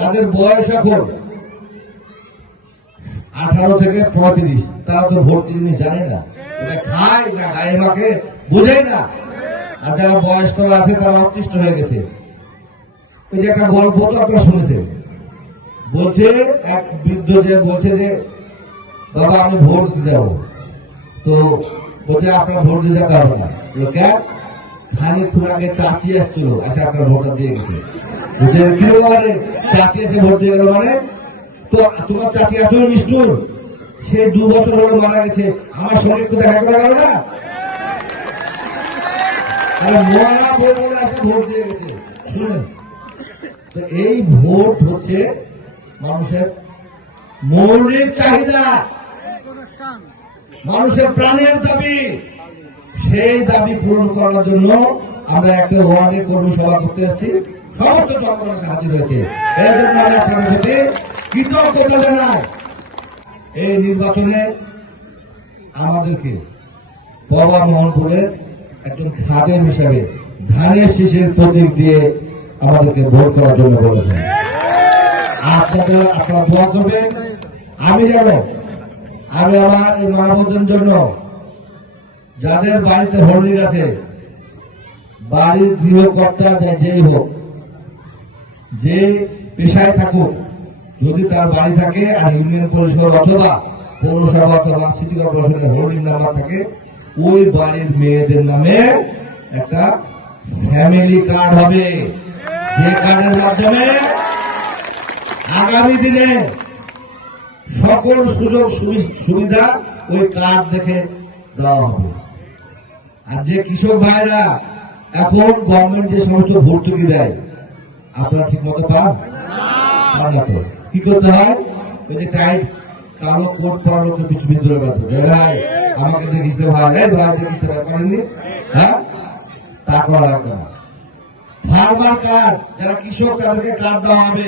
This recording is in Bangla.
তাদের বয়স এখন আঠারো থেকে পঁয়ত্রিশ। তারা তো ভোট জিনিস জানে না। ওটা খায় না গায়ে মাখে, বোঝেই না। আর যারা বয়স্ক আছে, তারা অতিষ্ঠ হয়ে গেছে। ওই যে একটা গল্প তো আপনারা শুনেছেন। বলছে, এক বৃদ্ধ যে বলছে যে, বাবা, আমি ভোট দিতে যাব। তো বলছে, আপনার ভোট দিতে যেতে হবে না কেন? খানিকক্ষণ আগে চাচি আসছিল। আচ্ছা আপনার ভোটটা দিয়ে গেছে। মানে? তোমার চাচি সে দু বছর হলো মারা গেছে। আমার সঙ্গে একটু দেখা করা গেল না? মরা ভোট তো এই ভোট হচ্ছে মানুষের মৌলিক চাহিদা। মানুষের প্রাণের দাবি। সেই দাবি পূরণ করার জন্য আমরা একটা ওয়ার্ডে কর্মী সভা করতে এসেছি। সমস্ত জনগণের সাহায্য রয়েছে। এর জন্য আমি আপনাদের সাথে কৃতজ্ঞতা জানাই। এই নির্বাচনে আমাদেরকে বাবা মোহনপুরের একজন খাদের হিসাবে ধানের শীষের প্রতীক দিয়ে আমাদেরকে ভোট করার জন্য বলেছেন। আপনাদের, আপনারা দোয়া করবেন আমি যেন আমি আমার এই মানবতার জন্য যাদের বাড়িতে হোল্ডিং আছে, বাড়ির গৃহকর্তা যেই হোক, যে পেশায় থাকুক, যদি তার বাড়ি থাকে আর ইউনিয়ন পরিষদ অথবা পৌরসভা অথবা সিটি কর্পোরেশনের হোল্ডিং নাম্বার থাকে, ওই বাড়ির মেয়েদের নামে একটা ফ্যামিলি কার্ড হবে। যে কার্ডের মাধ্যমে আগামী দিনে সকল সুযোগ সুবি- সুবিধা ওই কার্ড দেখে দেওয়া হবে। আর যে কৃষক ভাইরা এখন গভর্নমেন্ট যে সমস্ত ভর্তুকি দেয়, আপনারা ঠিক মতো পান তো। কি করতে হয়? ওই যে টাইট কালো কোট পরা লোককে কিছু বিদ্রোহ হবে। ভাই, আমাকে দেখিস তো ভাই এই ভাই দেখিস তো ভাই করেননি হ্যাঁ? তা করা লাগবে ফার্মার কার্ড যারা কৃষক, তাদেরকে কার্ড দেওয়া হবে।